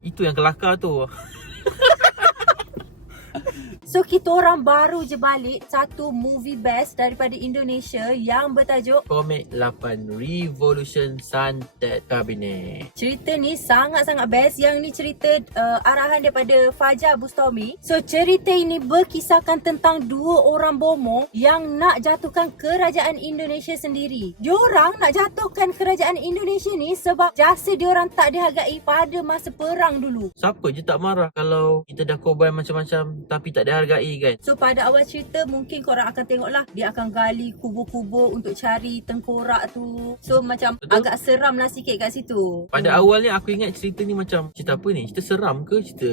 Itu yang kelakar tu. So kita orang baru je balik satu movie best daripada Indonesia yang bertajuk Komik 8 Revolution Santet Kabinet. cerita ni sangat-sangat best. Yang ni cerita arahan daripada Fajar Bustami. So cerita ini berkisahkan tentang dua orang bomoh yang nak jatuhkan kerajaan Indonesia sendiri. Diorang nak jatuhkan kerajaan Indonesia ni sebab jasa diorang tak dihargai pada masa perang dulu. Siapa je tak marah kalau kita dah korban macam-macam tapi tak dihargai kan? So pada awal cerita mungkin korang akan tengoklah dia akan gali kubur-kubur untuk cari tengkorak tu. So macam Betul. agak seram lah sikit kat situ. Pada awalnya aku ingat cerita ni macam cerita apa ni? Cerita seram ke cerita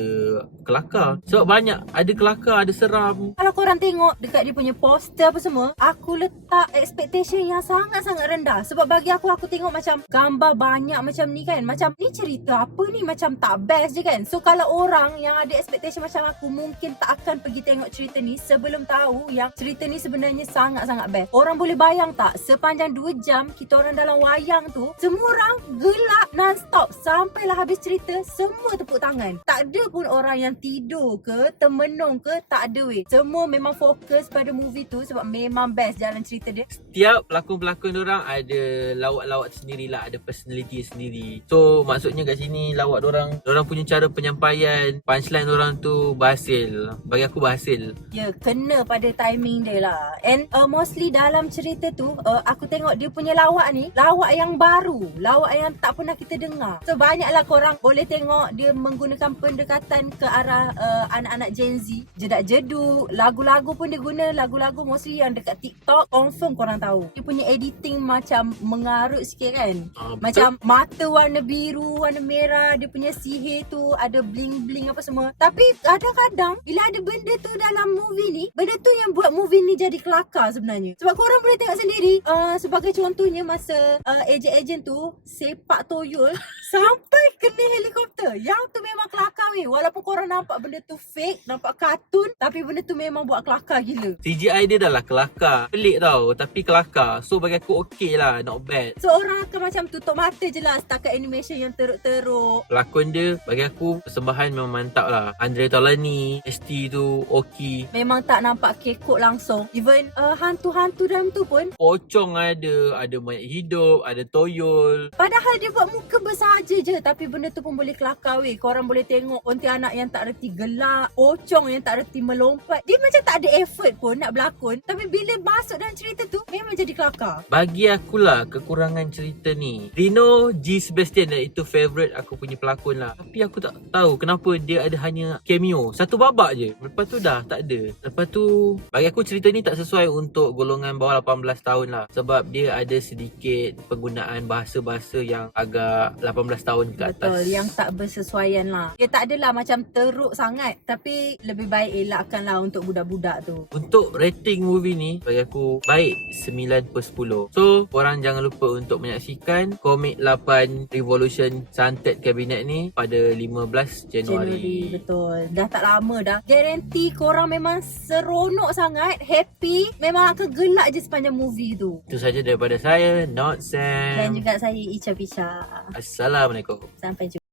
kelakar? Sebab banyak, ada kelakar, ada seram. Kalau korang tengok dekat dia punya poster apa semua, aku letak expectation yang sangat-sangat rendah. Sebab bagi aku tengok macam gambar banyak macam ni kan. Macam ni cerita apa ni? Macam tak best je kan. So kalau orang yang ada expectation macam aku mungkin tak akan pergi tengok cerita ni sebelum tahu yang cerita ni sebenarnya sangat-sangat best. Orang boleh bayang tak? Sepanjang 2 jam kita orang dalam wayang tu, semua orang gelak non-stop. Sampailah habis cerita, semua tepuk tangan. Tak ada pun orang yang tidur ke, termenung ke, tak ada weh. Semua memang fokus pada movie tu sebab memang best jalan cerita dia. Setiap pelakon-pelakon diorang ada lawak-lawak sendirilah, ada personality sendiri. So maksudnya kat sini lawak diorang punya cara penyampaian, punchline diorang tu berhasil. Bagi aku berhasil. Ya, kena pada timing dia lah. And mostly dalam cerita tu, aku tengok dia punya lawak ni, lawak yang baru, lawak yang tak pernah kita dengar. So banyaklah korang boleh tengok dia menggunakan pendekatan ke arah anak-anak Gen Z. Jedak-jeduk, lagu-lagu pun dia guna lagu-lagu mostly yang dekat TikTok. Confirm korang tahu. Dia punya editing macam mengarut sikit kan. Macam mata warna biru, warna merah, dia punya sihir tu ada bling-bling apa semua. Tapi kadang-kadang bila ada benda tu dalam movie ni, benda tu yang buat movie ni jadi kelakar sebenarnya. Sebab korang boleh tengok sendiri, sebagai contohnya masa ejen-ejen tu sepak toyol sampai kena helikopter. Yang tu memang kelakar weh. Walaupun korang nampak benda tu fake, nampak kartun, tapi benda tu memang buat kelakar gila. CGI dia dah lah kelakar. Pelik tau, tapi kelakar. So bagi aku okey lah, not bad. So orang akan macam tutup mata je lah setakat animation yang teruk-teruk. Pelakon dia bagi aku persembahan memang mantap lah. Andre Taulani, ST tu okey. Memang tak nampak kekok langsung. Even hantu-hantu dalam tu pun, Pocong ada mayat hidup, ada toyol. padahal dia buat muka bersaja je, tapi benda tu pun boleh kelakar weh. Korang boleh tengok pontianak yang tak reti gelak, pocong yang tak reti melompat. Dia macam tak ada effort pun nak berlakon, tapi bila masuk dalam cerita tu memang jadi kelakar. Bagi akulah kekurangan cerita ni, Rino G. Sebastian itu favourite aku punya pelakon lah. Tapi aku tak tahu kenapa dia ada hanya cameo. Satu babak je. Lepas tu dah tak ada. Lepas tu bagi aku cerita ni tak sesuai untuk golongan bawah 18 tahun lah. Sebab dia ada sedikit penggunaan bahasa-bahasa yang agak 18 tahun ke atas. Betul, yang tak bersesuaian lah. Dia tak adalah macam teruk sangat, tapi lebih baik elakkan lah untuk budak-budak tu. Untuk rating movie ni bagi aku baik 9/10. So korang jangan lupa untuk menyaksikan Komik 8 Revolution Santet Kabinet ni pada 15 Januari. Betul. Dah tak lama dah. Guarantee korang memang seronok sangat, happy. Memang akan gelak je sepanjang movie tu. Itu saja daripada saya, Not Sam. Dan juga saya Icha Pisha. Assalamualaikum. Sampai jumpa.